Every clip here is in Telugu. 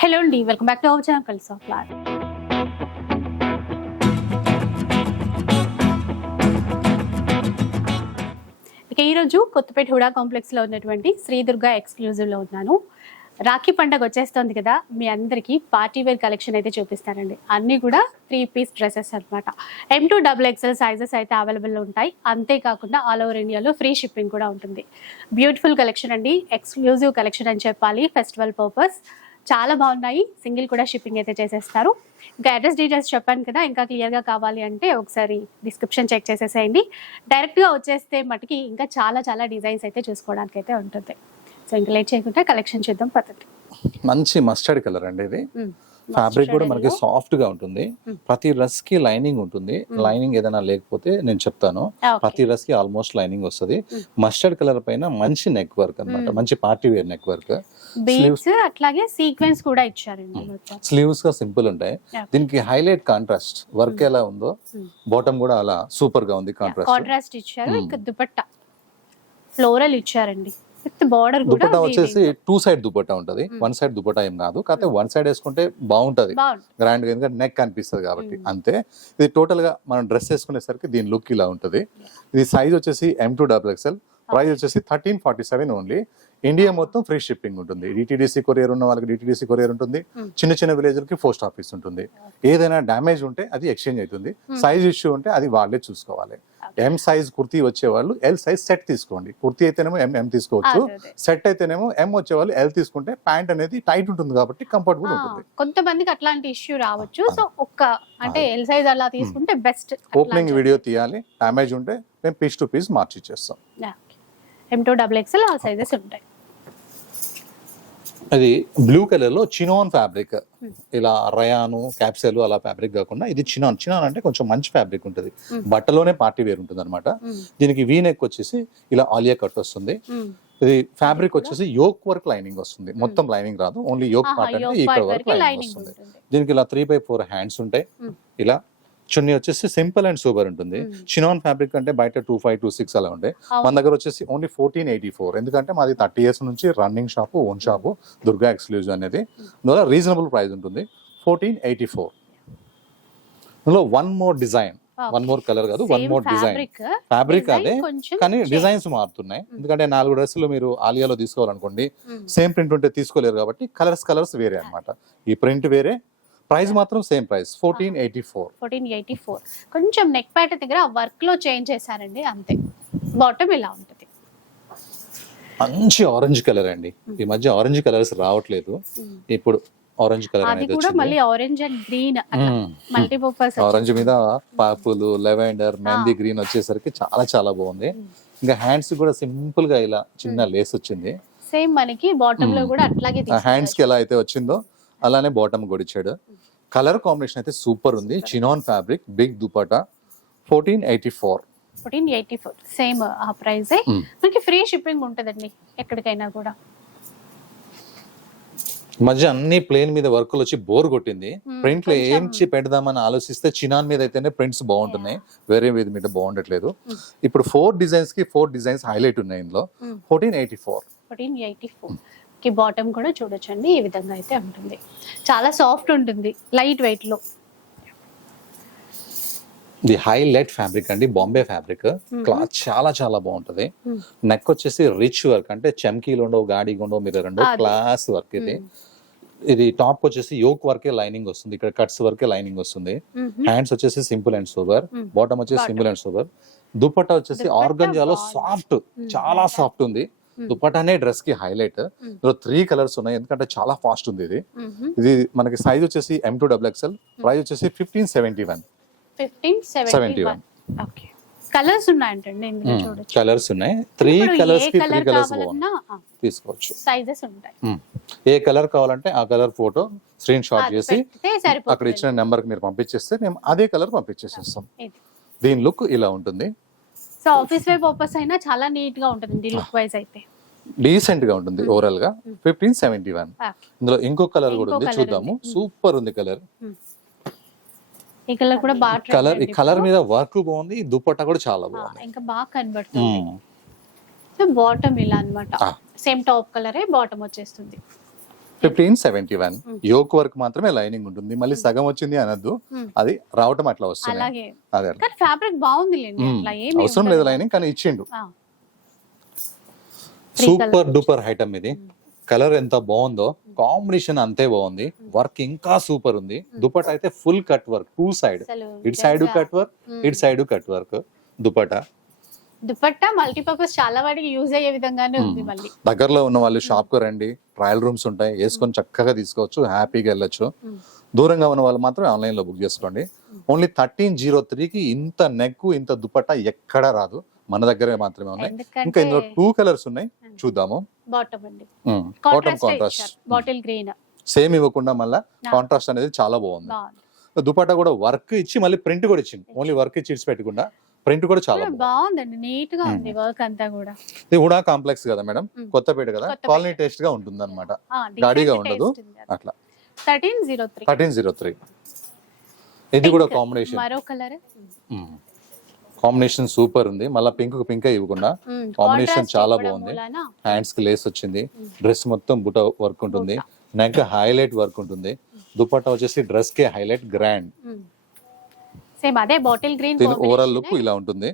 హలో అండి welcome back to our channel కలిసి ఆఫ్ లాట్ ఇక ఈరోజు కొత్తపేట హుడా కాంప్లెక్స్లో ఉన్నటువంటి శ్రీ దుర్గా ఎక్స్క్లూజివ్లో ఉన్నాను. రాఖీ పండగ వచ్చేస్తుంది కదా మీ అందరికీ పార్టీ వేర్ కలెక్షన్ అయితే చూపిస్తానండి. అన్నీ కూడా త్రీ పీస్ డ్రెస్సెస్ అన్నమాట. M two double XL sizes అయితే అవైలబుల్ ఉంటాయి. అంతేకాకుండా ఆల్ ఓవర్ ఇండియాలో ఫ్రీ షిప్పింగ్ కూడా ఉంటుంది. బ్యూటిఫుల్ కలెక్షన్ అండి ఎక్స్క్లూజివ్ కలెక్షన్ అని చెప్పాలి ఫెస్టివల్ పర్పస్ చాలా బాగున్నాయి. సింగిల్ కూడా షిప్పింగ్ అయితే చేసేస్తారు. ఇంకా అడ్రస్ డీటెయిల్స్ చెప్పాను కదా ఇంకా క్లియర్గా కావాలి అంటే ఒకసారి డిస్క్రిప్షన్ చెక్ చేసేసేయండి. డైరెక్ట్గా వచ్చేస్తే మటుకి ఇంకా చాలా చాలా డిజైన్స్ అయితే చూసుకోవడానికి అయితే ఉంటుంది. సో ఇంకా లేట్ చేయకుండా కలెక్షన్ చేద్దాం పద్ధతి. మంచి మస్టర్డ్ కలర్ అండి ఇది. ఫ్యాబ్రిక్ కూడా మనకి సాఫ్ట్గా ఉంటుంది. ప్రతి డ్రెస్కి లైనింగ్ ఉంటుంది లైనింగ్ ఏదైనా లేకపోతే నేను చెప్తాను. ప్రతి డ్రెస్కి ఆల్మోస్ట్ లైనింగ్ వస్తుంది మస్టర్డ్ కలర్ పైన మంచి నెక్ వర్క్ అన్నమాట. మంచి party wear neck work beads అట్లాగే సీక్వెన్స్ కూడా ఇచ్చారండి మొత్తం. స్లీవ్స్గా సింపుల్ ఉంటాయి. దీనికి హైలైట్ కాంట్రాస్ట్ వర్క్ ఎలా ఉందో బాటమ్ కూడా అలా సూపర్గా ఉంది కాంట్రాస్ట్ కాంట్రాస్ట్ ఇచ్చారు. ఇంకా దుపట్టా. ఫ్లోరల్ ఇచ్చారండి. విత్ బార్డర్ దుపట్టా వచ్చేసి. టూ సైడ్ దుపట్టా ఉంటది. వన్ సైడ్ దుపట్టా ఏం కాదు. కాకపోతే వన్ సైడ్ వేసుకుంటే బాగుంటది. గ్రాండ్గా ఎందుకంటే నెక్ కనిపిస్తుంది కాబట్టి. అంతే. ఇది టోటల్గా మనం డ్రెస్ వేసుకునేసరికి దీని లుక్ ఇలా ఉంటుంది. ఇది సైజ్ వచ్చేసి M two double XL price వచ్చేసి thirteen forty seven only India మొత్తం ఫ్రీ షిప్పింగ్ ఉంటుంది. డిటీడీసీ కొరియర్ ఉన్న వాళ్ళకి డిటీడీసీ కొరియర్ ఉంటుంది. Hmm. చిన్న చిన్న విలేజ్లకి పోస్ట్ ఆఫీస్ ఉంటుంది. ఏదైనా డ్యామేజ్ ఉంటే అది ఎక్స్చేంజ్ అవుతుంది. సైజ్ ఇష్యూ ఉంటే అది వాళ్ళే చూసుకోవాలి. ఎం సైజ్ కుర్తీ వచ్చే వాళ్ళు ఎల్ సైజ్ సెట్ తీసుకోండి. కుర్తీ అయితేనేమో ఎం ఎం తీసుకోవచ్చు. సెట్ అయితేనేమో ఎం వచ్చే వాళ్ళు ఎల్ తీసుకుంటే ప్యాంట్ అనేది టైట్ ఉంటుంది కాబట్టి కంఫర్టబుల్ ఉంటుంది. కొంతమందికి అట్లాంటి ఇష్యూ రావచ్చు. సో ఒక్క అంటే ఎల్ సైజ్ అలా తీసుకుంటే బెస్ట్ ఓపెనింగ్ వీడియో తీయాలి. డ్యామేజ్ ఉంటే మేము పీస్ టు పీస్ మార్చి ఇచ్చేస్తాం. ఎం టూ డబుల్ ఎక్స్ఎల్ ఆ సైజెస్ ఉంటాయి. అది బ్లూ కలర్లో చినాన్ ఫ్యాబ్రిక్ ఇలా రయాను క్యాప్సెల్ అలా ఫ్యాబ్రిక్ కాకుండా ఇది చినాన్. చినాన్ అంటే కొంచెం మంచి ఫ్యాబ్రిక్ ఉంటుంది. బట్టలోనే పార్టీ వేర్ ఉంటుంది అనమాట దీనికి వీ నెక్ వచ్చేసి ఇలా ఆలియా కట్ వస్తుంది. ఇది ఫ్యాబ్రిక్ వచ్చేసి యోక్ వర్క్ లైనింగ్ వస్తుంది. మొత్తం లైనింగ్ రాదు. ఓన్లీ యోక్ పార్ట్ అంటే ఇక్కడ వరకు లైనింగ్ వస్తుంది. దీనికి ఇలా త్రీ బై ఫోర్ హ్యాండ్స్ ఉంటాయి. ఇలా చున్నీ వచ్చేసి సింపుల్ అండ్ సూపర్ ఉంటుంది. చినాన్ ఫ్యాబ్రిక్ అంటే బయట టూ ఫైవ్ టూ సిక్స్ అలా ఉంటాయి. అవును. మన దగ్గర వచ్చేసి ఓన్లీ ఫోర్టీన్ ఎయిటీ ఫోర్. ఎందుకంటే మాది థర్టీ ఇయర్స్ నుంచి running shop own shop Durga exclusive అనేది. అందువల్ల రీజనబుల్ ప్రైస్ ఉంటుంది. Fourteen eighty four. అందులో one more design. One more colour కాదు వన్ మోర్ డిజైన్. ఫ్యాబ్రిక్. అదే కానీ డిజైన్స్ మారుతున్నాయి. ఎందుకంటే నాలుగు డ్రెస్సులు మీరు ఆలియాలో తీసుకోవాలనుకోండి. సేమ్ ప్రింట్ ఉంటే తీసుకోలేరు కాబట్టి కలర్స్ కలర్స్ వేరే అన్నమాట. ఈ ప్రింట్ వేరే ప్రైస్ మాత్రం same price fourteen eighty four. Fourteen eighty four. కొంచెం నెక్ ప్యాట్ దగ్గర వర్క్లో చేంజ్ చేశారండి అంతే. బాటమ్ ఇలా ఉంటుంది. మంచి ఆరెంజ్ కలర్ అండి. ఈ మధ్య ఆరెంజ్ కలర్స్ రావట్లేదు. ఇప్పుడు ఆరెంజ్ కలర్ అది అనేది కూడా మళ్ళీ orange and green mm. Multipurpose orange మీద పాపులు లెవెండర్ మెహందీ గ్రీన్ వచ్చేసరికి చాలా చాలా బాగుంది. ఇంకా హ్యాండ్స్ కూడా సింపుల్గా ఇలా చిన్న లేస్ వచ్చింది. సేమ్ మనకి బాటమ్లో కూడా అట్లాగే హ్యాండ్స్కి ఎలా అయితే వచ్చిందో అలానే బాటమ్ కూడా ఇచ్చాడు కలర్ కాంబినేషన్ అయితే సూపర్ ఉంది. Chinon fabric big dupatta fourteen eighty four fourteen eighty four same ఆ ప్రైస్ మ్మ్. మనకి ఫ్రీ షిప్పింగ్ ఉంటుందండి ఎక్కడికైనా కూడా. మధ్య అన్ని ప్లేన్ మీద వర్కులు వచ్చి బోర్ కొట్టింది. Hmm, ప్రింట్లో కొంచెం- ఏం పెడదామని ఆలోచిస్తే చినాన్ మీద అయితేనే ప్రింట్స్ బాగుంటున్నాయి. వేరే మీద మీద బాగుండట్లేదు. ఇప్పుడు ఫోర్ డిజైన్స్కి ఫోర్ డిజైన్స్ హైలైట్ ఉన్నాయి ఇందులో. Hmm. Fourteen eighty four fourteen eighty four కి బాటమ్ కూడా చూడొచ్చండి. ఈ విధంగా అయితే ఉంటుంది. చాలా సాఫ్ట్ ఉంటుంది. లైట్ వెయిట్లో. ఇది హైలైట్ ఫ్యాబ్రిక్ అండి. బాంబే ఫ్యాబ్రిక్ క్లాత్ చాలా చాలా బాగుంటది. నెక్ వచ్చేసి రిచ్ వర్క్ అంటే చమ్కీలు ఉండవు గాడిగా ఉండవు మీరు రెండు. క్లాస్ వర్క్ ఇది. ఇది టాప్ వచ్చేసి యోక్ వర్కే లైనింగ్ వస్తుంది. ఇక్కడ కట్స్ వర్కే లైనింగ్ వస్తుంది. హ్యాండ్స్ వచ్చేసి సింపుల్ అండ్ సూపర్. బాటమ్ వచ్చేసి. సింపుల్ అండ్ సూపర్ దుపట్టా వచ్చేసి ఆర్గంజాలో. సాఫ్ట్ చాలా సాఫ్ట్ ఉంది. దుపట్టానే డ్రెస్కి హైలైట్ ఇందులో త్రీ కలర్స్ ఉన్నాయి. ఎందుకంటే చాలా ఫాస్ట్ ఉంది ఇది. ఇది మనకి సైజ్ వచ్చేసి M two double XL price వచ్చేసి fifteen seventy one seventy 71. One colours ఉన్నాయంటండి colours ఉన్నాయి. త్రీ కలర్స్ ఏ కి త్రీ కలర్ కలర్స్ తీసుకోవచ్చు. సైజెస్ ఉంటాయి. మ్మ్. ఏ కలర్ కావాలంటే ఆ కలర్ ఫోటో స్క్రీన్ షాట్ చేసి అక్కడ ఇచ్చిన నెంబర్కి మీరు పంపించేస్తే మేము అదే కలర్ పంపించేసేస్తాం. దీని లుక్ ఇలా ఉంటుంది. సో ఆఫీస్ వే పర్పస్ అయినా చాలా నీట్గా ఉంటుంది లుక్ వైజ్ అయితే. డీసెంట్గా ఉంటుంది ఓవరాల్గా ఫిఫ్టీన్ సెవెంటీ వన్. ఇందులో ఇంకో కలర్ కూడా ఉంది చూద్దాము. సూపర్ ఉంది కలర్ ఈ కలర్ కూడా బాగా కలర్ ఈ కలర్. మీద వర్క్ బాగుంది దుపట్టా కూడా చాలా బాగుంది. ఇంకా బాగా కనబడుతుంది. బాటమ్ ఇలా అన్నమాట. సేమ్ టాప్ కలరే బాటమ్ వచ్చేస్తుంది. Fifteen seventy one. Yoke work మాత్రమే లైనింగ్ ఉంటుంది. మళ్ళీ సగం వచ్చింది అనద్దు. Hmm. అది రావటం అట్లా వస్తుంది. అదే ఫ్యాబ్రిక్ బాగుంది Hmm. అవసరం లేదు లైనింగ్ కానీ ఇచ్చిండు. సూపర్ డూపర్ ఐటమ్ ఇది. కలర్ ఎంత బాగుందో కాంబినేషన్ అంతే బాగుంది. వర్క్ ఇంకా సూపర్ ఉంది. దుపట్టా అయితే full cut work two side ఇటు సైడ్. Cut work Hmm. ఇటు side cut work dupatta. Dupatta multipurpose చాలా వాటికి యూజ్ అయ్యే విధంగానే ఉంది Hmm. మళ్ళీ. దగ్గరలో ఉన్న వాళ్ళు షాప్కు రండి ట్రయల్ రూమ్స్ ఉంటాయి వేసుకొని చక్కగా తీసుకోవచ్చు హ్యాపీగా వెళ్ళొచ్చు. Hmm. దూరంగా ఉన్న వాళ్ళు మాత్రం ఆన్లైన్లో బుక్ చేసుకోండి. ఓన్లీ థర్టీన్ జీరో త్రీకి ఇంత నెక్ ఇంత దుపట్టా ఎక్కడా రాదు. మన దగ్గరే మాత్రమే ఉన్నాయి. ఇంకా ఇందులో టూ కలర్స్ ఉన్నాయి. చూద్దాము. బాటమ్ అండి. కాంట్రాస్ట్ బాటిల్ గ్రీన్ సేమ్ ఇవ్వకుండా మళ్ళీ కాంట్రాస్ట్ అనేది చాలా బాగుంది. బాగుంది. దుపట్టా కూడా వర్క్ ఇచ్చి మళ్ళీ ప్రింట్ కూడా ఇచ్చింది. ఓన్లీ వర్క్ ఇచ్చి ఇచ్చి పెట్టకుండా ప్రింట్ కూడా చాలా బాగుంది. బాగుందండి. నీట్గా ఉంది వర్క్ అంతా కూడా. ఇది కూడా కాంప్లెక్స్ కదా మేడం. కొత్తపేట కదా. కాలనీ టేస్ట్గా ఉంటుంది అనమాట గాడిగా ఉండదు. అట్లా. Thirteen zero three. Thirteen zero three. ఇది కూడా కాంబినేషన్. మరో కలర్? కాంబినేషన్ సూపర్ ఉంది. మళ్ళీ పింక్ పింక్ ఇవ్వకుండా Combination చాలా బాగుంది. హ్యాండ్స్కి లేస్ వచ్చింది. డ్రెస్ మొత్తం బుట వర్క్ ఉంటుంది. నెక్ హైలైట్ వర్క్ ఉంటుంది. దుపట్టా వచ్చేసి డ్రెస్కి హైలైట్ గ్రాండ్. సేమ్ అదే బాటిల్ గ్రీన్ దీని ఓవరాల్ లుక్ ఇలా ఉంటుంది.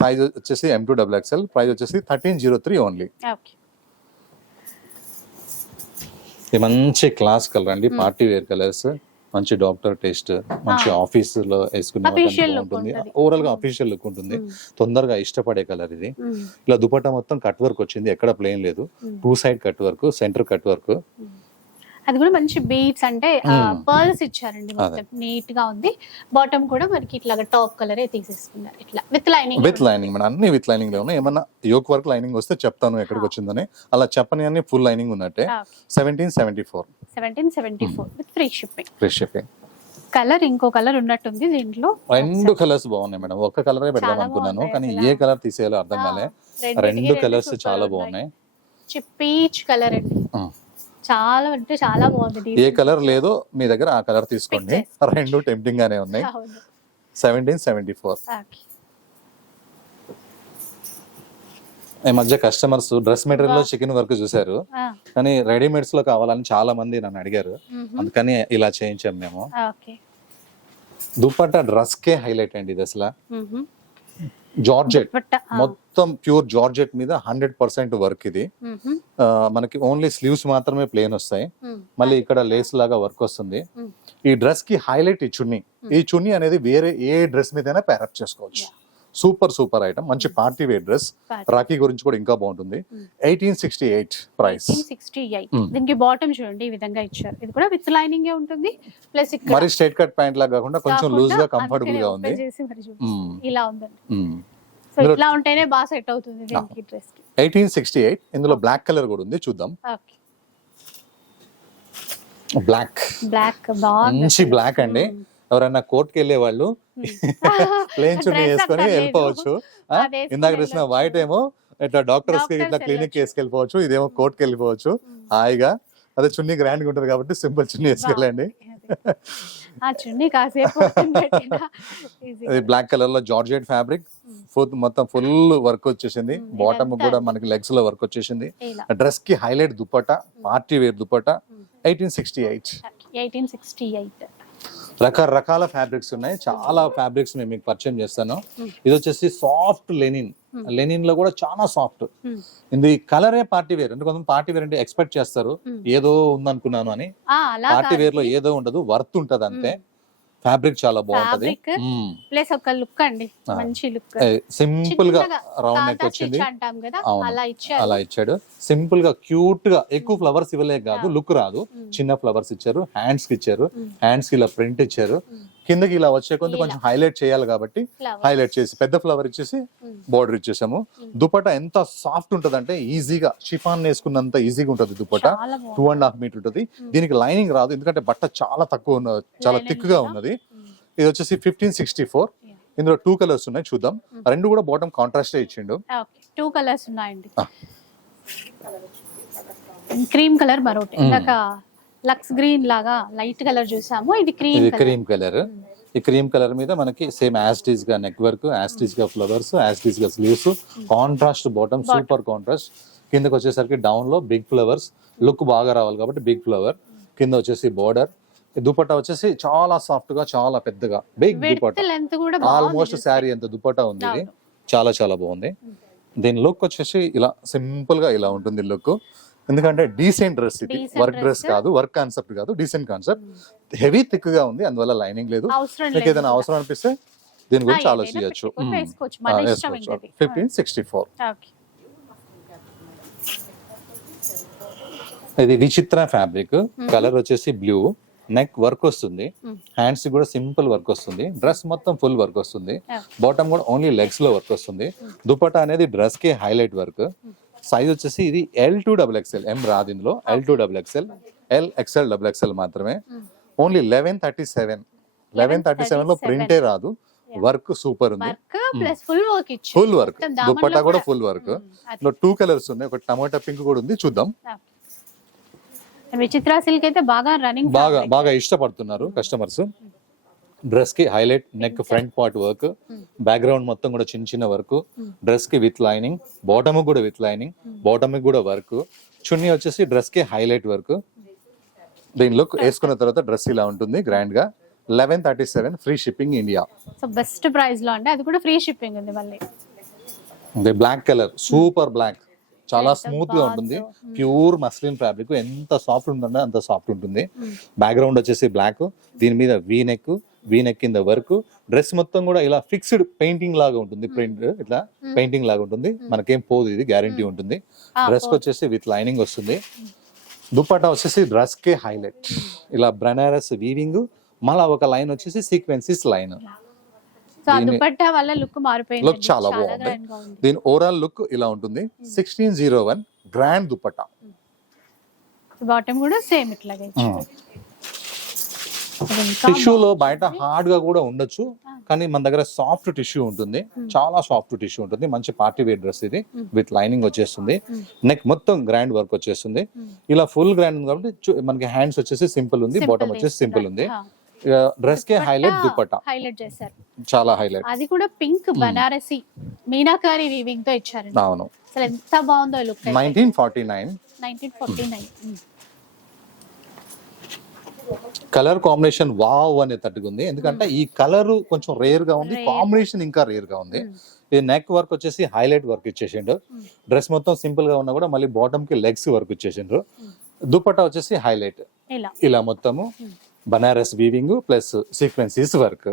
సైజ్ వచ్చేసి M two double XL price వచ్చేసి thirteen zero three only okay ఇది మంచి క్లాస్ కలర్ అండి పార్టీ వేర్ కలర్స్ మంచి డాక్టర్ టేస్ట్ మంచి ఆఫీస్లో వేసుకునే ఉంటుంది ఉంటది. ఓవరాల్గా అఫీషియల్ లుక్ ఉంటుంది. తొందరగా ఇష్టపడే కలర్ ఇది. ఇలా దుపట్టా మొత్తం కట్ వర్క్ వచ్చింది ఎక్కడ ప్లేన్ లేదు. Two side cut work centre cut work అది కూడా మంచి బీట్స్ అంటే. పర్ల్స్ ఇచ్చారండి మొత్తం. నీట్గా ఉంది. బాటమ్ కూడా మనకి ఇట్లాగా టాప్ కలర్ తీసేసుకున్నారు. ఇట్లా విత్ లైనింగ్ విత్ లైనింగ్ మన అన్ని విత్ లైనింగ్లో ఉన్నాయి. ఏమన్నా యోక్ వర్క్ లైనింగ్ వస్తే చెప్తాను ఎక్కడికి వచ్చిందని. అలా చెప్పని అన్ని ఫుల్ లైనింగ్ ఉన్నట్టే. Seventeen seventy four. Seventeen seventy four with free shipping. Free shipping. Colour ఇంకో కలర్ ఉన్నట్టుంది దీంట్లో. రెండు కలర్స్ బాగున్నాయి మేడం. ఒక్క కలరే పెడదాం అనుకున్నాను. కానీ. ఏ కలర్ తీసేయాలో అర్థం కాలే. రెండు కలర్స్ చాలా. బాగున్నాయి. పీచ్ కలర్ అండి. చాలా అంటే చాలా బాగుంది ఏ కలర్ లేదో మీ దగ్గర ఆ కలర్ తీసుకోండి. రెండు టెంప్టింగ్ గానే ఉన్నాయి. Seventeen seventy four. ఈ మధ్య కస్టమర్స్ డ్రెస్ మెటీరియల్లో చికెన్ వర్క్ చూసారు కానీ రెడీమేడ్స్లో కావాలని చాలా మంది నన్ను అడిగారు. అందుకని ఇలా చేయించాం మేము. దుపట్టా డ్రెస్ కే హైలైట్ అండి ఇది అసలు. జార్జెట్. మొత్తం ప్యూర్ జార్జెట్ మీద హండ్రెడ్ పర్సెంట్ వర్క్ ఇది. మనకి ఓన్లీ స్లీవ్స్ మాత్రమే ప్లేన్ వస్తాయి. మళ్ళీ ఇక్కడ లేస్ లాగా వర్క్ వస్తుంది. ఈ డ్రెస్కి హైలైట్ ఈ చున్నీ. ఈ చున్నీ అనేది వేరే ఏ డ్రెస్ మీదైనా ప్యారప్ చేసుకోవచ్చు. Super super item. మంచి పార్టీ వేర్ డ్రెస్. రాఖీ గురించి కూడా ఇంకా బాగుంటుంది. Mm. Eighteen sixty eight price. 1868. Mm. దీనికి బాటమ్ చూడండి ఈ విధంగా ఇచ్చారు. ఇది కూడా విత్ లైనింగ్ ఉంటుంది. ప్లస్ మరి స్ట్రైట్ కట్ ప్యాంట్ లాగా కాకుండా కొంచెం లూజ్గా కంఫర్టబుల్గా ఉంది. ఇలా ఉందండి. సో ఇట్లా ఉంటేనే బాగా సెట్ అవుతుంది దీనికి డ్రెస్కి. Eighteen sixty eight. ఇందులో బ్లాక్ కలర్ కూడా ఉంది. చూద్దాం. బ్లాక్. బ్లాక్ మంచి బ్లాక్ అండి. ఎవరైనా కోర్టుకి వెళ్ళే వాళ్ళు ప్లేన్ చున్నీ వేసుకొని. వెళ్ళిపోవచ్చు. ఇందాక చూసిన. వైట్ ఏమో ఇట్లా డాక్టర్స్కి ఇట్లా క్లినిక్. వేసుకెళ్ళిపోవచ్చు ఇదేమో కోర్టుకి వెళ్ళిపోవచ్చు. హాయిగా. అదే చున్నీ గ్రాండ్గా ఉంటది కాబట్టి సింపుల్ చున్నీ వేసుకెళ్ళండి. ఆ చున్నీ కాసేపు. ఇది బ్లాక్ కలర్లో జార్జెట్ ఫ్యాబ్రిక్ ఫుల్ మొత్తం ఫుల్ వర్క్ వచ్చేసింది. బాటమ్ కూడా. మనకి లెగ్స్లో వర్క్ వచ్చేసింది. డ్రెస్కి highlight dupatta party wear dupatta eighteen sixty eight eighteen sixty eight రకరకాల ఫ్యాబ్రిక్స్ ఉన్నాయి. చాలా ఫ్యాబ్రిక్స్ మేము మీకు పరిచయం చేస్తాను. ఇది వచ్చేసి సాఫ్ట్ లెనిన్ లెనిన్లో కూడా చాలా సాఫ్ట్ ఇది కలరే పార్టీ వేర్ అంటే కొంతమంది పార్టీ వేర్ అంటే ఎక్స్పెక్ట్ చేస్తారు. Hmm. ఏదో ఉందనుకున్నాను అని. పార్టీ వేర్లో ఏదో ఉండదు. వర్త్ ఉంటది అంతే ఫ్యాబ్రిక్ చాలా బాగుంటది. ప్లస్ ఒక లుక్ అండి. మంచి లుక్ సింపుల్గా రౌండ్ నెక్ వచ్చింది. అలా ఇచ్చాడు సింపుల్గా క్యూట్గా ఎక్కువ ఫ్లవర్స్ ఇవ్వలే కాదు లుక్ రాదు. చిన్న ఫ్లవర్స్ ఇచ్చారు హ్యాండ్స్కి ఇచ్చారు. హ్యాండ్స్కి ఇలా ప్రింట్ ఇచ్చారు. కిందకి ఇలా వచ్చే కొంచెం ఇలా. కొంచెం హైలైట్ చేయాలి కాబట్టి హైలైట్ చేసి పెద్ద ఫ్లవర్ ఇచ్చేసి బోర్డర్ ఇచ్చేసాము దుపట్టా ఎంత సాఫ్ట్ ఉంటది అంటే ఈజీగా షిఫాన్ వేసుకున్నంత ఈజీగా ఉంటది దుపట్టా చాలా టూ అండ్ హాఫ్ మీటర్ ఉంటుంది. దీనికి లైనింగ్ రాదు ఎందుకంటే బట్ట చాలా తక్కువ ఉన్న చాలా థిక్గా? ఉన్నది. ఇది వచ్చేసి ఫిఫ్టీన్ సిక్స్టీ ఫోర్. ఇందులో టూ కలర్స్ ఉన్నాయి చూద్దాం. రెండు కూడా బాటమ్ కాంట్రాస్టే ఇచ్చిండు టూ కలర్స్ ఉన్నాయండి. Cream colour. ఇందాక లక్స్ గ్రీన్ లాగా లైట్ కలర్ చూసాము. ఇది క్రీమ్ ఇది కలర్. Cream colour. ఈ క్రీమ్ కలర్ మీద మనకి సేమ్ యాస్టీస్గా నెక్ వర్క్ యాస్టీస్గా flowers యాస్టీస్గా sleeves contrast bottom super contrast కిందకి వచ్చేసరికి డౌన్లో బిగ్ ఫ్లవర్స్ లుక్ బాగా రావాలి కాబట్టి బిగ్ ఫ్లవర్ కింద వచ్చేసి బోర్డర్ దుపట్టా వచ్చేసి చాలా సాఫ్ట్గా చాలా పెద్దగా. బిగ్ దుపట్టా. ఆల్మోస్ట్ శారీ అంత దుపట్టా ఉంది ఇది. చాలా చాలా బాగుంది. దీని లుక్ వచ్చేసి ఇలా సింపుల్గా ఇలా ఉంటుంది లుక్ ఎందుకంటే డీసెంట్ డ్రెస్ ఇది. Work dress. కాదు వర్క్ కాన్సెప్ట్ కాదు డీసెంట్ కాన్సెప్ట్ హెవీ థిక్గా ఉంది అందువల్ల లైనింగ్ లేదు. మీకు ఏదైనా అవసరం అనిపిస్తే దీని గురించి ఆలోచించవచ్చు. ఫిఫ్టీన్ సిక్స్టీ ఫోర్ ఇది విచిత్ర ఫ్యాబ్రిక్ కలర్ వచ్చేసి బ్లూ నెక్ వర్క్ వస్తుంది. Hmm. హ్యాండ్స్ కూడా సింపుల్ వర్క్ వస్తుంది. డ్రెస్ మొత్తం ఫుల్ వర్క్ వస్తుంది. బాటమ్ కూడా ఓన్లీ లెగ్స్లో వర్క్ వస్తుంది. దుపట్టా అనేది డ్రెస్కి హైలైట్ వర్క్ సైజ్ వచ్చేసి ఇది L to double XL M రాదు ఇందులో. L to double XL L XL double XL మాత్రమే. Only eleven thirty seven eleven thirty సెవెన్లో ప్రింటే రాదు. వర్క్ సూపర్ ఉంది. Full work full work dupatta కూడా ఫుల్ వర్క్ Hmm. ఇందులో టూ కలర్స్ ఉన్నాయి. ఒక టమాటా పింక్ కూడా ఉంది. చూద్దాం. విచిత్ర సిల్క్ అయితే బాగా రన్నింగ్ బాగా బాగా ఇష్టపడుతున్నారు కస్టమర్స్ డ్రెస్కి highlight neck front part work background మొత్తం కూడా చిన్న చిన్న వర్క్ డ్రెస్కి విత్ లైనింగ్ బాటమ్ కూడా విత్ లైనింగ్ బాటమ్ కూడా వర్క్ చున్నీ వచ్చేసి డ్రెస్కి హైలైట్ వర్క్ దీని లుక్ వేసుకున్న తర్వాత డ్రెస్ ఇలా ఉంటుంది గ్రాండ్గా. Eleven thirty seven free shipping India so best ప్రైస్లో అది కూడా ఫ్రీ షిప్పింగ్ ఉంది మళ్ళీ. బ్లాక్ కలర్ సూపర్ బ్లాక్ చాలా స్మూత్గా ఉంటుంది. ప్యూర్ మస్లిన్ ఫ్యాబ్రిక్ ఎంత సాఫ్ట్ ఉంటుందో అంత సాఫ్ట్ ఉంటుంది. బ్యాక్గ్రౌండ్ వచ్చేసి బ్లాక్ దీని మీద వీ నెక్ వీ నెక్ కింద వర్క్ డ్రెస్ మొత్తం కూడా ఇలా ఫిక్స్డ్ పెయింటింగ్ లాగా ఉంటుంది ప్రింట్ ఇట్లా పెయింటింగ్ లాగా ఉంటుంది. మనకేం పోదు ఇది గ్యారంటీ ఉంటుంది. డ్రెస్ వచ్చేసి విత్ లైనింగ్ వస్తుంది. దుపట్టా వచ్చేసి డ్రెస్ కే హైలైట్ ఇలా బ్రనారస్ వీవింగ్ మళ్ళా ఒక లైన్ వచ్చేసి సీక్వెన్సీస్ లైన్. లుక్ మారిపోయింది లుక్ చాలా బాగుంది. దీని ఓవరాల్ లుక్ ఇలా ఉంటుంది. Sixteen zero one grand dupatta. Bottom కూడా సేమ్ ఇట్లాగే. టిష్యూలో బయట హార్డ్గా కూడా ఉండొచ్చు కానీ మన దగ్గర సాఫ్ట్ టిష్యూ ఉంటుంది. చాలా సాఫ్ట్ టిష్యూ ఉంటుంది. మంచి పార్టీ వేర్ డ్రెస్ ఇది. విత్ లైనింగ్ వచ్చేస్తుంది. నెక్ మొత్తం గ్రాండ్ వర్క్ వచ్చేస్తుంది. ఇలా ఫుల్ గ్రాండ్ ఉంది కాబట్టి మనకి హ్యాండ్స్ వచ్చేసి సింపుల్ ఉంది బాటమ్ వచ్చేసి సింపుల్ ఉంది. డ్రెస్కి హైలైట్ దుపట్టా హైలైట్ చేశారు. చాలా హైలైట్ అది కూడా పింక్ బనారసి మీనాకారి వీవింగ్తో ఇచ్చారండి. అవును. అసలు ఎంత బాగుందో look nineteen forty nine nineteen forty nine colour combination wow అనే తట్టుకుంది. ఎందుకంటే ఈ కలర్ కొంచెం రేర్గా ఉంది కాంబినేషన్ ఇంకా రేర్గా ఉంది ఈ నెక్ వర్క్ వచ్చేసి హైలైట్ వర్క్ ఇచ్చేసిండు. డ్రెస్ మొత్తం సింపుల్గా ఉన్నా కూడా మళ్ళీ బాటమ్కి లెగ్స్ వర్క్ ఇచ్చేసిండ్రు. దుపట్టా వచ్చేసి హైలైట్. ఇలా. ఇలా మొత్తము. Banaras weaving plus sequences work.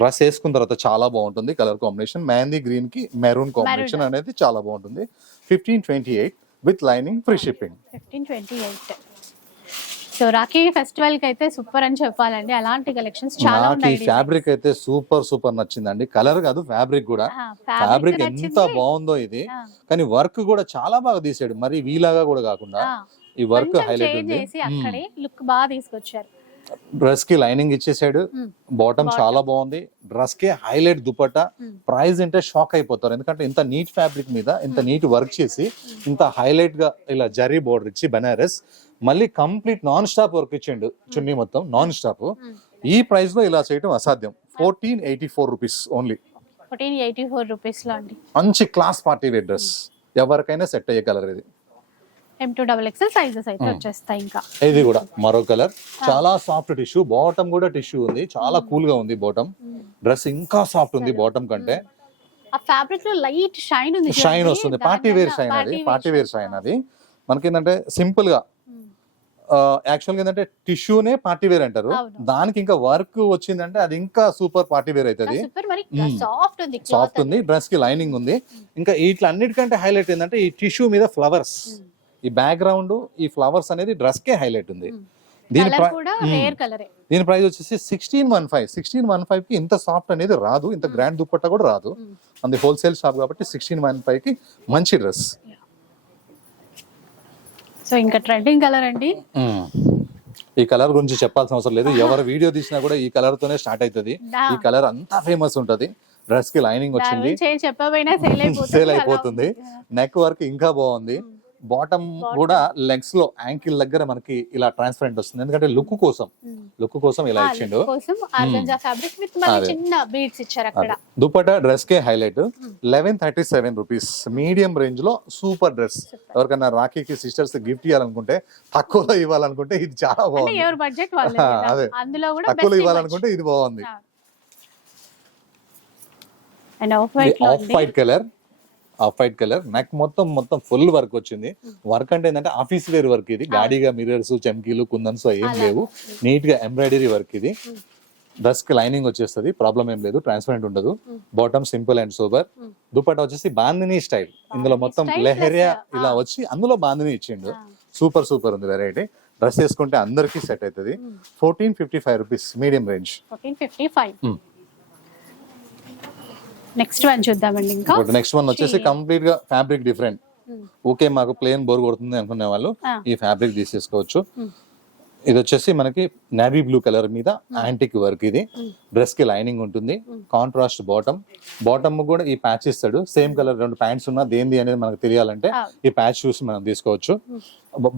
Dress వేసుకున్న తర్వాత చాలా బాగుంటుంది కలర్ కాంబినేషన్. మెహందీ గ్రీన్కి మెరూన్. కాంబినేషన్ అనేది చాలా బాగుంటుంది. Fifteen twenty eight with lining free shipping. Fifteen twenty eight. So Rakhi ఫెస్టివల్కి అయితే సూపర్ అని చెప్పాలండి. అలాంటి కలెక్షన్స్ చాలా నాకు ఈ ఉన్నాయి ఫ్యాబ్రిక్ అయితే సూపర్ సూపర్ నచ్చిందండి. కలర్ కాదు ఫ్యాబ్రిక్ కూడా. ఆ, ఫ్యాబ్రిక్ ఎంత నచ్చింది. బాగుందో ఇది. ఆ, కానీ వర్క్ కూడా చాలా బాగా తీసాడు. మరి వీలాగా కూడా కాకుండా ఆ. ఈ వర్క్ కొంచెం హైలైట్ చేంజ్ ఉంది. చేసి అక్కడే లుక్ బాగా తీసుకొచ్చారు. డ్రెస్కి లైనింగ్ ఇచ్చేసాడు. Hmm. బాటమ్ చాలా బాగుంది. డ్రెస్కి హైలైట్ దుపట్టా. Hmm. ప్రైస్ అంటే షాక్ అయిపోతారు. ఎందుకంటే ఇంత నీట్ ఫ్యాబ్రిక్ మీద ఇంత నీట్ వర్క్ చేసి ఇంత హైలైట్గా ఇలా జరీ బోర్డర్ ఇచ్చి బనారస్ మళ్ళీ కంప్లీట్ నాన్ స్టాప్ వర్క్ ఇచ్చిండు చున్నీ మొత్తం నాన్ స్టాప్. ఈ ప్రైస్లో ఇలా చేయడం అసాధ్యం. Fourteen eighty four rupees only. Fourteen eighty four రూపీస్లో అండి. మంచి క్లాస్ పార్టీ వేర్ డ్రెస్. ఎవరికైనా సెట్ అయ్యే కలర్ ఇది. M to double XL sizes అయితే వచ్చేస్తాయి ఇంకా. ఇది కూడా మరో కలర్. చాలా సాఫ్ట్ టిష్యూ బాటమ్ కూడా టిష్యూ ఉంది. చాలా కూల్గా ఉంది బాటమ్ డ్రెస్ ఇంకా సాఫ్ట్ ఉంది బాటమ్ కంటే. ఆ ఫ్యాబ్రిక్లో లైట్ షైన్ ఉంది షైన్. వస్తుంది. పార్టీ వేర్ షైన్ అది. పార్టీ వేర్ షైన్ అది. మనకి ఏంటంటే సింపుల్గా ఉమ్. యాక్చువల్గా ఏంటంటే టిష్యూనే పార్టీ వేర్ అంటారు. దానికి ఇంకా వర్క్ వచ్చిందంటే అది ఇంకా సూపర్ పార్టీ వేర్ అవుతుంది. సాఫ్ట్ ఉంది సాఫ్ట్ ఉంది డ్రెస్కి లైనింగ్ ఉంది. ఇంకా ఇట్లా అన్నిటికంటే హైలైట్ ఏంటంటే ఈ టిష్యూ మీద ఫ్లవర్స్ ఈ బ్యాక్గ్రౌండ్ ఈ ఫ్లవర్స్ అనేది డ్రెస్ కే హైలైట్ ఉంది. దీని దీని ప్రైస్ వచ్చేసి sixteen one five sixteen one ఫైవ్కి ఇంత సాఫ్ట్ అనేది రాదు. ఇంత గ్రాండ్ దుప్పట్టా కూడా రాదు. అది హోల్సేల్ షాప్ కాబట్టి సిక్స్టీన్ వన్ ఫైవ్కి మంచి డ్రెస్ సో ఇంకా ట్రెండింగ్ కలర్ అండి. ఈ కలర్ గురించి చెప్పాల్సిన అవసరం లేదు. ఎవరు వీడియో తీసినా కూడా ఈ కలర్ తోనే స్టార్ట్ అవుతుంది. ఈ కలర్ అంతా ఫేమస్ ఉంటది. డ్రెస్కి లైనింగ్ వచ్చింది. సేల్ అయిపోతుంది. నెక్ వర్క్ ఇంకా బాగుంది. బాటమ్ కూడా లెగ్స్లో యాంకిల్ దగ్గర మనకి ఇలా ట్రాన్స్పరెంట్ వస్తుంది. ఎందుకంటే లుక్ కోసం. లుక్ కోసం ఇలా ఇచ్చిండు. అక్కడ. దుపట్టా డ్రెస్ కే highlight eleven thirty seven rupees medium రేంజ్లో సూపర్ డ్రెస్ ఎవరికైనా రాఖీకి సిస్టర్స్ గిఫ్ట్ ఇవ్వాలనుకుంటే తక్కువలో ఇవ్వాలనుకుంటే ఇది చాలా బాగుంది. అదే. తక్కువలో ఇవ్వాలనుకుంటే ఇది బాగుంది. Off white colour off white colour neck మొత్తం మొత్తం ఫుల్ వర్క్ వచ్చింది. వర్క్ అంటే ఏంటంటే ఆఫీస్ వేర్ వర్క్ ఇది. గాడిగా మిరర్స్ చమ్కీలు కుందన్స్ ఏం లేవు. నీట్గా ఎంబ్రాయిడరీ వర్క్ ఇది. డ్రెస్కి లైనింగ్ వచ్చేస్తుంది. ప్రాబ్లం ఏం లేదు. ట్రాన్స్పరెంట్ ఉండదు. Bottom simple and super dupatta వచ్చేసి బాందిని స్టైల్ ఇందులో మొత్తం లెహరియా ఇలా వచ్చి అందులో బాందిని ఇచ్చిండు. సూపర్ సూపర్ ఉంది వెరైటీ డ్రెస్ వేసుకుంటే అందరికి సెట్ అవుతుంది. Fourteen fifty five rupees medium range fifty five. Next one చూద్దామండి ఇంకా. నెక్స్ట్ వన్ వచ్చేసి కంప్లీట్గా ఫ్యాబ్రిక్ డిఫరెంట్ ఓకే మాకు ప్లేన్ బోర్ కొడుతుంది అనుకునే వాళ్ళు. ఈ ఫ్యాబ్రిక్ తీసేసుకోవచ్చు. ఇది వచ్చేసి మనకి నేవీ బ్లూ కలర్ మీద యాంటిక్ వర్క్ ఇది. డ్రెస్కి లైనింగ్ ఉంటుంది. కాంట్రాస్ట్ బాటమ్ బాటమ్ కూడా ఈ ప్యాచ్ ఇస్తాడు. సేమ్ కలర్ రెండు ప్యాంట్స్ ఉన్నా దేంది అనేది మనకు తెలియాలంటే. ఈ ప్యాచ్ చూసి మనం తీసుకోవచ్చు.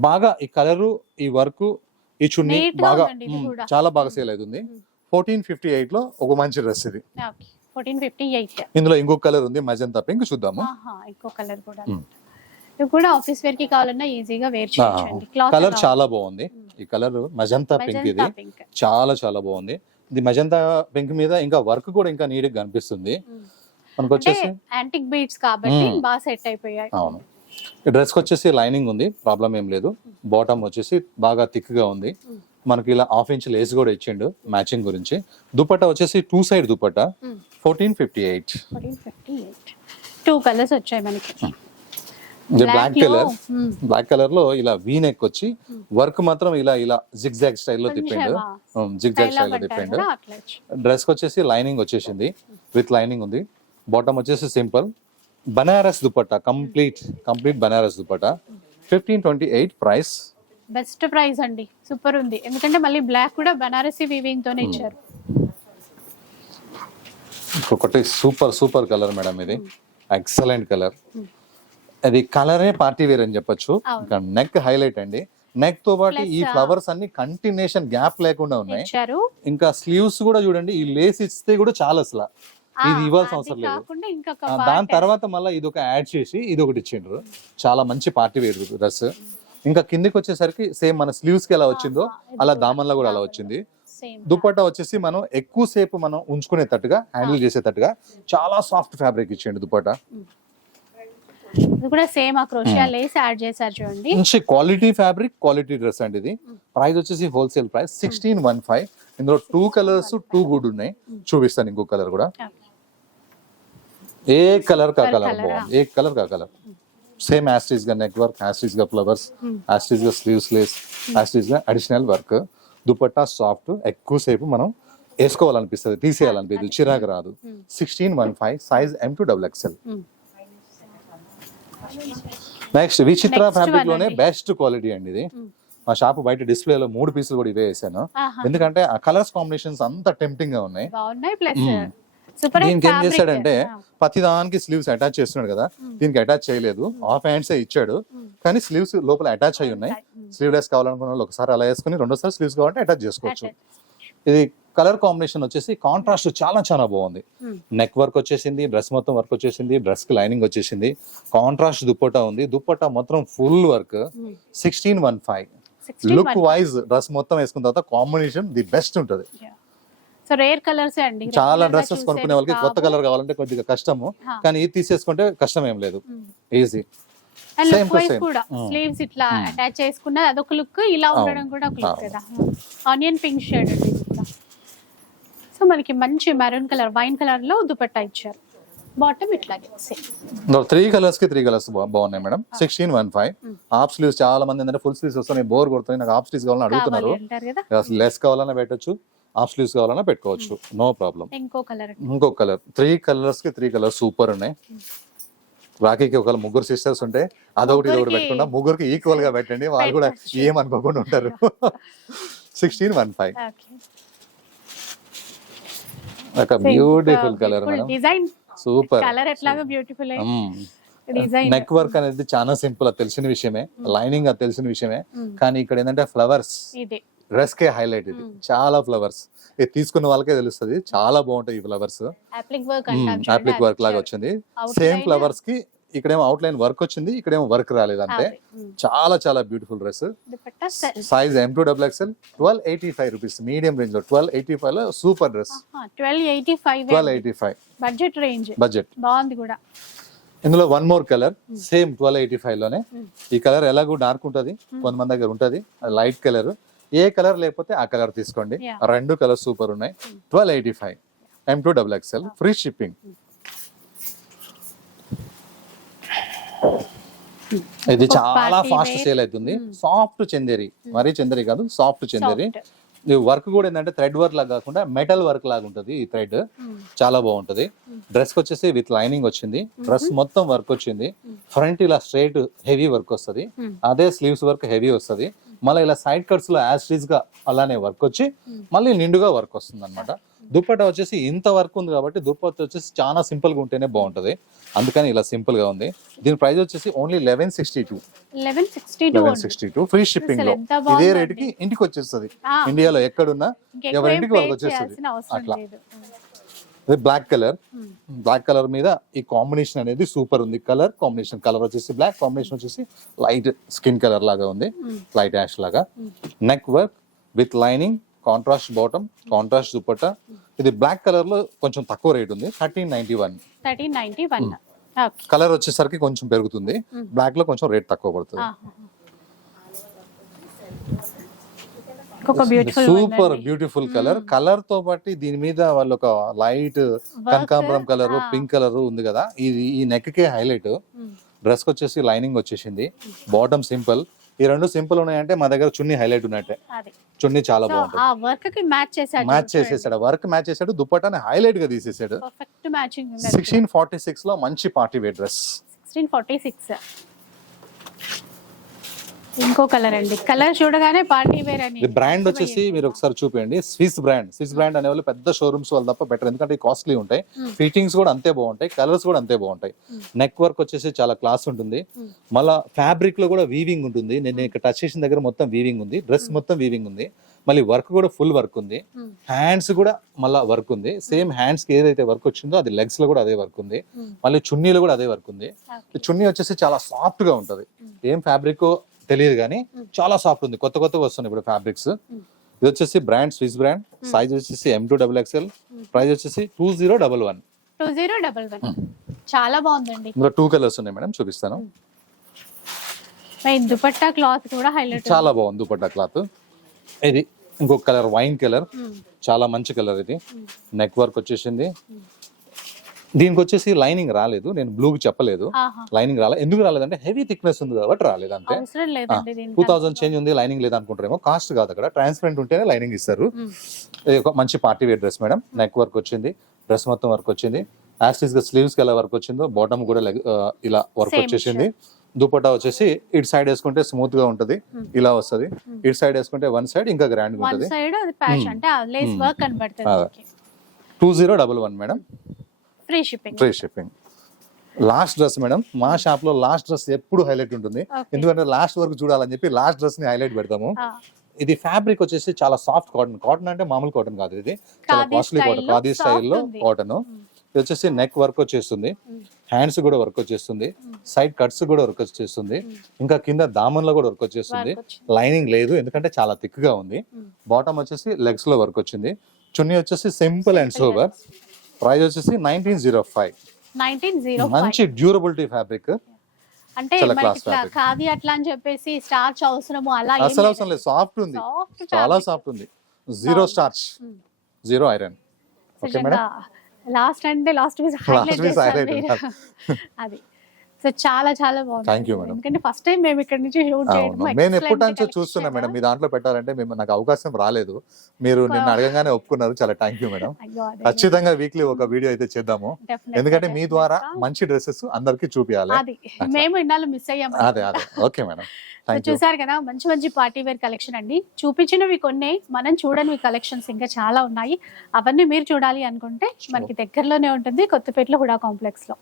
బాగా ఈ కలరు ఈ వర్క్ ఈ చున్నీ బాగా. చాలా బాగా సేల్ అవుతుంది. ఫోర్టీన్ ఫిఫ్టీ ఎయిట్లో ఒక మంచి డ్రెస్ ఇది. Fourteen fifty eight. ఇందులో ఇంకొక కలర్ ఉంది మజంతా పింక్ చూద్దాము. ఇంకో కలర్ కూడా. ఇవి కూడా ఆఫీస్ వేర్కి కావాలన్నా ఈజీగా వేర్ చేయొచ్చండి కలర్ చాలా బాగుంది. ఈ కలర్ మజంతా పింక్ ఇది. చాలా చాలా బాగుంది. ఇది మజంతా పింక్ మీద ఇంకా వర్క్ కూడా ఇంకా నీట్గా కనిపిస్తుంది మనకు వచ్చేసి యాంటిక్ బీడ్స్ కాబట్టి. బాగా సెట్ అయిపోయాయి. అవును. డ్రెస్ వచ్చేసి లైనింగ్ ఉంది ప్రాబ్లం ఏం లేదు. బాటమ్ వచ్చేసి బాగా థిక్గా ఉంది. మనకి ఇలా హాఫ్ ఇంచ్ లేస్ కూడా ఇచ్చిండు మ్యాచింగ్ గురించి. దుపట్టా వచ్చేసి two side dupatta. Hmm. Fourteen fifty eight. Two colours వచ్చాయి మనకి. ఇది బ్లాక్ కలర్ hmm. బ్లాక్ కలర్లో ఇలా వీ నెక్ వచ్చి వర్క్ మాత్రం ఇలా ఇలా జిగ్ జాగ్ స్టైల్లో తిప్పిండు. జిగ్ జాగ్ స్టైల్లో తిప్పిండు. డ్రెస్ వచ్చేసి లైనింగ్ వచ్చేసింది. విత్ లైనింగ్ ఉంది. బాటమ్ వచ్చేసి simple Banaras dupatta complete complete Banaras dupatta. Fifteen twenty eight price best price అండి. సూపర్ ఉంది. ఎందుకంటే మళ్ళీ బ్లాక్ కూడా బనారసి వీవింగ్ తోనే ఇచ్చారు. ఇంకొకటి సూపర్ సూపర్ కలర్ మేడం ఇది. Excellent colour. అది కలరే పార్టీ వేర్ అని చెప్పొచ్చు. ఇంకా నెక్ హైలైట్ అండి. నెక్తో పాటు ఈ ఫ్లవర్స్ అన్ని కంటిన్యూషన్ గ్యాప్ లేకుండా ఉన్నాయి. ఇంకా స్లీవ్స్ కూడా చూడండి ఈ లేస్ ఇస్తే కూడా చాలా అసలు. ఇది ఇవ్వాల్సిన అవసరం లేదు. దాని తర్వాత మళ్ళీ ఇది ఒక యాడ్ చేసి ఇది ఒకటి ఇచ్చిండ్రు. చాలా మంచి పార్టీ వేర్ డ్రెస్. ఇంకా కిందికి వచ్చేసరికి సేమ్ మన స్లీవ్స్కి ఎలా వచ్చిందో అలా దామన్లో కూడా అలా వచ్చింది. సేమ్. దుపట్టా వచ్చేసి మనం ఎక్కువ సేపు మనం ఉంచుకునేటట్టుగా హ్యాండిల్ చేసేటట్టుగా చాలా సాఫ్ట్ ఫ్యాబ్రిక్ ఇది కూడా సేమ్ ఆ క్రోషియా లేస్ యాడ్ చేశారు చూడండి. మంచి క్వాలిటీ ఫ్యాబ్రిక్ క్వాలిటీ డ్రెస్ అండి ఇది. ప్రైస్ వచ్చేసి wholesale price sixteen one five ఇందులో టూ కలర్స్ టూ గుడ్ ఉన్నాయి. చూపిస్తాను ఇంకో కలర్ కూడా. ఏ కలర్ కా కలర్ ఏ కలర్ కా కలర్ సేమ్ యాస్టీస్గా నెక్ వర్క్ యాస్టీస్గా ఫ్లవర్స్ యాస్టీస్గా స్లీవ్స్ లేస్ యాస్టీస్గా అడిషనల్ వర్క్ దుపట్టా సాఫ్ట్ ఎక్కువ సేపు మనం వేసుకోవాలనిపిస్తుంది తీసేయాలనిపిస్తుంది చిరాకు రాదు. Sixteen one five size M to double XL next Vichitra ఫ్యాబ్రిక్లోనే. Best quality అండి ఇది. మా షాప్ బయట డిస్ప్లే లో మూడు పీసులు కూడా ఇవే వేసాను. ఎందుకంటే ఆ కలర్స్ కాంబినేషన్స్ అంత టెంప్టింగ్గా ఉన్నాయి. దీనికి ఏం చేశాడంటే ప్రతి దానికి స్లీవ్స్ అటాచ్ చేస్తున్నాడు కదా. దీనికి అటాచ్ చేయలేదు. హాఫ్ హ్యాండ్స్ ఇచ్చాడు. కానీ స్లీవ్స్ లోపల అటాచ్ అయి ఉన్నాయి. స్లీవ్ లెస్ కావాలనుకున్న వాళ్ళు ఒకసారి అలా వేసుకుని రెండోసారి స్లీవ్స్ కావాలంటే అటాచ్ చేసుకోవచ్చు. ఇది కలర్ కాంబినేషన్ వచ్చేసి కాంట్రాస్ట్ చాలా చాలా బాగుంది. నెక్ వర్క్ వచ్చేసింది డ్రెస్ మొత్తం వర్క్ వచ్చేసింది డ్రెస్కి లైనింగ్ వచ్చేసింది. కాంట్రాస్ట్ దుప్పటా ఉంది. దుప్పటా మొత్తం full work sixteen one five look wise dress మొత్తం వేసుకున్న తర్వాత కాంబినేషన్ ది బెస్ట్ ఉంటది. రేర్ కలర్స్ అండి. చాలా డ్రెస్సెస్ కొనుక్కునే వాళ్ళకి కొత్త. కలర్ కావాలంటే కొద్దిగా కష్టము. కానీ ఇది తీసేసుకుంటే కష్టం ఏం లేదు ఈజీ లుక్. కూడా. స్లీవ్స్ ఇట్లా అటాచ్ చేసుకున్న అదొక లుక్ ఇలా ఉండడం కూడా ఒక లుక్. కదా. ఆనియన్ పింక్ షేడ్ అండి సో మనకి మంచి మెరూన్ కలర్ వైన్ కలర్లో దుపట్టా ఇచ్చారు. బాటమ్ ఇట్లాగే సేమ్ త్రీ కలర్స్కి త్రీ కలర్స్ బాగున్నాయి madam. Sixteen one five half sleeves చాలా మంది ఏంటంటే ఫుల్ స్లీవ్స్ వస్తున్నాయి బోర్ కొడుతున్నాయి నాకు హాఫ్ స్లీవ్స్ కావాలని అడుగుతున్నారు. లెస్ కావాలన్నా పెట్టొచ్చు. హాఫ్ స్లీవ్స్ కావాలన్నా పెట్టుకోవచ్చు. No problem. ఇంకో కలర్ ఇంకొక కలర్. త్రీ కలర్స్కి త్రీ కలర్స్ సూపర్ ఉన్నాయి. రాఖీకి ఒక ముగ్గురు సిస్టర్స్ ఉంటే అదొకటి ఇదొకటి పెట్టుకున్నా ముగ్గురికి ఈక్వల్గా పెట్టండి. వాళ్ళు కూడా ఏమనుకోకుండా ఉంటారు. సిక్స్టీన్ వన్ ఫైవ్ ఒక beautiful colour madam design super colour ఎట్లాగో బ్యూటిఫుల్ నెక్ వర్క్ అనేది చాలా సింపుల్ అది తెలిసిన విషయమే. లైనింగ్ అది తెలిసిన విషయమే. కానీ ఇక్కడ ఏంటంటే ఫ్లవర్స్ ఇది డ్రెస్ కే హైలైట్ ఇది. Mm. చాలా ఫ్లవర్స్. ఇది తీసుకున్న వాళ్ళకే తెలుస్తుంది. చాలా బాగుంటాయి ఈ ఫ్లవర్స్. అప్లిక్ వర్క్ అప్లిక్ అది వర్క్ లాగా ఇచ్చారు. వచ్చింది సేమ్ ఫ్లవర్స్కి ఇక్కడేమో అవుట్ లైన్ వర్క్ వచ్చింది ఇక్కడేమో వర్క్ రాలేదు. ఉమ్. చాలా చాలా beautiful dress size M to double XL twelve eighty five rupees medium రేంజ్లో ట్వెల్వ్ ఎయిటీ ఫైవ్లో సూపర్ డ్రెస్ ఆహా, 1285 twelve eighty five budget range budget బాగుంది కూడా. ఇందులో one more colour same twelve eighty ఫైవ్లోనే. ఈ కలర్ ఎలాగో డార్క్ ఉంటది. కొంతమంది దగ్గర ఉంటది. లైట్ కలర్ ఏ కలర్ లేకపోతే ఆ కలర్ తీసుకోండి. రెండు కలర్ సూపర్ ఉన్నాయి. Twelve eighty five. M to double XL free shipping ఇది చాలా ఫాస్ట్. సేల్ అవుతుంది. సాఫ్ట్ చందేరి మరీ చందేరి కాదు సాఫ్ట్ చందేరి వర్క్ కూడా ఏంటంటే థ్రెడ్ వర్క్ లాగా కాకుండా మెటల్ వర్క్ లాగా ఉంటుంది ఈ థ్రెడ్. చాలా బాగుంటది. డ్రెస్ వచ్చేసి విత్ లైనింగ్ వచ్చింది. డ్రెస్ మొత్తం వర్క్ వచ్చింది. ఫ్రంట్ ఇలా స్ట్రైట్ హెవీ వర్క్ వస్తుంది. Hmm. అదే స్లీవ్స్ వర్క్ హెవీ వస్తుంది. మళ్ళీ ఇలా సైడ్ కట్స్లో యాస్టీస్గా అలానే వర్క్ వచ్చి మళ్ళీ నిండుగా వర్క్ వస్తుంది అనమాట దుప్పట వచ్చేసి ఇంత వర్క్ ఉంది కాబట్టి దుప్పట వచ్చేసి చాలా సింపుల్గా ఉంటేనే బాగుంటది. అందుకని ఇలా సింపుల్గా ఉంది. దీని ప్రైస్ వచ్చేసి only eleven sixty two 1162 eleven. Sixty two free షిప్పింగ్లో. ఇదే. రేట్కి ఇంటికి వచ్చేస్తుంది. ఇండియాలో ఎక్కడున్నా ఎవరింటికి వాళ్ళకి వచ్చేస్తుంది. అట్లా. ఇది బ్లాక్ కలర్. బ్లాక్ కలర్ మీద ఈ కాంబినేషన్ అనేది సూపర్ ఉంది. కలర్ కాంబినేషన్ కలర్ వచ్చేసి బ్లాక్ కాంబినేషన్ వచ్చేసి లైట్ స్కిన్ కలర్ లాగా ఉంది. లైట్ యాష్ లాగా. Neck work with lining contrast bottom contrast dupatta ఇది బ్లాక్ కలర్లో కొంచెం తక్కువ రేట్ ఉంది. Thirteen ninety one 1391 okay colour వచ్చేసరికి కొంచెం పెరుగుతుంది. బ్లాక్లో కొంచెం రేట్ తక్కువ పడుతుంది ఆహా. ఇంకొక బ్యూటిఫుల్ సూపర్ బ్యూటిఫుల్ కలర్ కలర్తో బట్టి దీని మీద వాళ్ళు ఒక లైట్ కనకాంబరం కలర్. పింక్ కలర్ ఉంది కదా. ఇది ఈ నెక్ కే హైలైట్ డ్రెస్ వచ్చేసి లైనింగ్ వచ్చేసింది. బాటమ్ సింపుల్ ఈ రెండు సింపుల్ ఉన్నాయంటే మా దగ్గర చున్నీ హైలైట్ ఉన్నట్టే. చున్నీ చాలా బాగుంటుంది. ఆ వర్క్కి మ్యాచ్ చేసేసాడు. వర్క్ మ్యాచ్ చేసాడు దుప్పటాన్ని హైలైట్గా తీసేసాడు. సిక్స్టీన్ ఫార్టీ సిక్స్లో మంచి party wear dress sixteen forty six ఇంకో కలర్ అండి. కలర్ చూడగానే పార్టీ వేర్ అని బ్రాండ్ వచ్చేసి మీరు ఒకసారి చూపించండి స్విస్ బ్రాండ్. స్విస్ బ్రాండ్ అనే వాళ్ళు పెద్ద షోరూమ్స్ వాళ్ళు తప్ప బెటర్ ఎందుకంటే కాస్ట్లీ ఉంటాయి. ఫిట్టింగ్స్ కూడా అంతే బాగుంటాయి. కలర్స్ కూడా అంతే బాగుంటాయి. నెక్ వర్క్ వచ్చేసి చాలా క్లాస్ ఉంటుంది. మళ్ళా ఫ్యాబ్రిక్లో కూడా వీవింగ్ ఉంటుంది. నేను ఇక్కడ టచ్ చేసిన దగ్గర మొత్తం వీవింగ్ ఉంది. డ్రెస్ మొత్తం వీవింగ్ ఉంది. మళ్ళీ వర్క్ కూడా ఫుల్ వర్క్ ఉంది. హ్యాండ్స్ కూడా మళ్ళా వర్క్ ఉంది. సేమ్ హ్యాండ్స్కి ఏదైతే వర్క్ వచ్చిందో అది లెగ్స్లో కూడా అదే వర్క్ ఉంది. మళ్ళీ చున్నీలో కూడా అదే వర్క్ ఉంది. చున్నీ వచ్చేసి చాలా సాఫ్ట్గా ఉంటది. ఏం ఫ్యాబ్రిక్ తెలియదు కానీ చాలా సాఫ్ట్ ఉంది. కొత్త కొత్తగా వస్తున్నాయి ఇప్పుడు ఫ్యాబ్రిక్స్. ఇది వచ్చేసి బ్రాండ్ స్విస్ బ్రాండ్. సైజ్ వచ్చేసి M to double XL price వచ్చేసి two zero double one two zero double one చాలా బాగుందండి. ఇందులో టూ కలర్స్ ఉన్నాయి మేడం చూపిస్తాను. దుపట్టా క్లాత్ కూడా హైలైట్ చాలా బాగుంది దుపట్టా క్లాత్. ఇది ఇంకొక కలర్ వైన్ కలర్. చాలా మంచి కలర్ ఇది. నెక్ వర్క్ వచ్చేసింది. దీనికి వచ్చేసి లైనింగ్ రాలేదు నేను బ్లూకి చెప్పలేదు. లైనింగ్ రాలేదు ఎందుకు రాలేదంటే హెవీ థిక్నెస్ ఉంది కాబట్టి రాలేదు అంతే. టూ థౌసండ్ చేంజ్ ఉంది లైనింగ్ లేదు అనుకుంటారేమో కాస్ట్ కాదు అక్కడ ట్రాన్స్పరెంట్ ఉంటేనే లైనింగ్ ఇస్తారు. మంచి party wear dress madam neck work వచ్చింది డ్రెస్ మొత్తం వర్క్ వచ్చింది. యాస్టిస్గా స్లీవ్స్కి ఎలా వర్క్ వచ్చిందో బాటమ్ కూడా ఇలా వర్క్ వచ్చేసింది. దుపట్టా వచ్చేసి ఇటు సైడ్ వేసుకుంటే స్మూత్గా ఉంటది ఇలా వస్తది. ఇటు సైడ్ వేసుకుంటే వన్ సైడ్ ఇంకా గ్రాండ్గా ఉంటది. Two zero double one madam. Free shipping free shipping last dress madam మా షాప్లో లాస్ట్ డ్రెస్ ఎప్పుడు హైలైట్ ఉంటుంది. ఎందుకంటే లాస్ట్ వరకు చూడాలని చెప్పి లాస్ట్ డ్రెస్ని హైలైట్ పెడతాము. ఇది ఫ్యాబ్రిక్ వచ్చేసి చాలా సాఫ్ట్ కాటన్ కాటన్ అంటే మామూలు కాటన్ కాదు ఇది. చాలా కాస్ట్లీ కాటన్ ఖాదీ స్టైల్లో. కాటన్ ఇది వచ్చేసి నెక్ వర్క్ వచ్చేస్తుంది. హ్యాండ్స్ కూడా వర్క్ వచ్చేస్తుంది. సైడ్ కట్స్ కూడా వర్క్ వచ్చేస్తుంది. ఇంకా కింద దామన్లో కూడా వర్క్ వచ్చేస్తుంది. లైనింగ్ లేదు ఎందుకంటే చాలా థిక్గా ఉంది. బాటమ్ వచ్చేసి లెగ్స్లో వర్క్ వచ్చింది. చున్నీ వచ్చేసి సింపుల్ అండ్ సోబర్ ప్రైస్ వచ్చేసి నైన్టీన్ జీరో ఫైవ్. మంచి డ్యూరబిలిటీ ఫ్యాబ్రిక్. అంటే. ఖాదీ అట్లా అని చెప్పేసి స్టార్చ్ అవసరము అలా అసలు. అవసరం లేదు. సాఫ్ట్ ఉంది. చాలా. సాఫ్ట్ ఉంది. Zero starch zero iron okay madam last అంటే లాస్ట్ పీస్ హైలైట్ అది. సో చాలా చాలా బాగుంది. ఎందుకంటే ఫస్ట్ టైం మేము ఇక్కడ నుంచి నేను ఎప్పటి నుంచో. చూస్తున్నా మేడం మీ దాంట్లో పెట్టాలంటే మేము నాకు అవకాశం రాలేదు. మీరు నిన్న అడగగానే ఒప్పుకున్నారు. చాలా థ్యాంక్ యూ మేడం. ఖచ్చితంగా వీక్లీ ఒక వీడియో అయితే చేద్దాము. ఎందుకంటే మీ. ద్వారా మంచి డ్రెస్సెస్ అందరికి చూపించాలి మేము ఇన్నాళ్ళు మిస్ అయ్యాము అదే అదే. ఓకే మేడం చూసారు కదా మంచి మంచి పార్టీ వేర్ కలెక్షన్ అండి. చూపించినవి కొన్ని మనం చూడనివి కలెక్షన్స్ ఇంకా చాలా ఉన్నాయి. అవన్నీ మీరు చూడాలి అనుకుంటే మనకి దగ్గరలోనే ఉంటుంది కొత్తపేటలో హుడా కాంప్లెక్స్లో.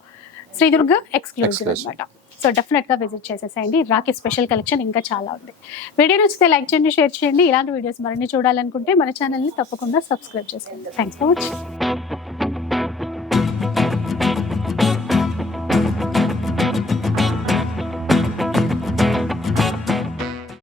శ్రీ దుర్గా ఎక్స్క్లూజివ్. అనమాట సో డెఫినెట్గా విజిట్ చేసేసేయండి. రాఖీ స్పెషల్ కలెక్షన్ ఇంకా చాలా ఉంది. వీడియో నచ్చితే లైక్ చేయండి షేర్ చేయండి. ఇలాంటి వీడియోస్ మరిన్ని చూడాలనుకుంటే మన ఛానల్ని తప్పకుండా సబ్స్క్రైబ్ చేసుకోండి. Thanks for watching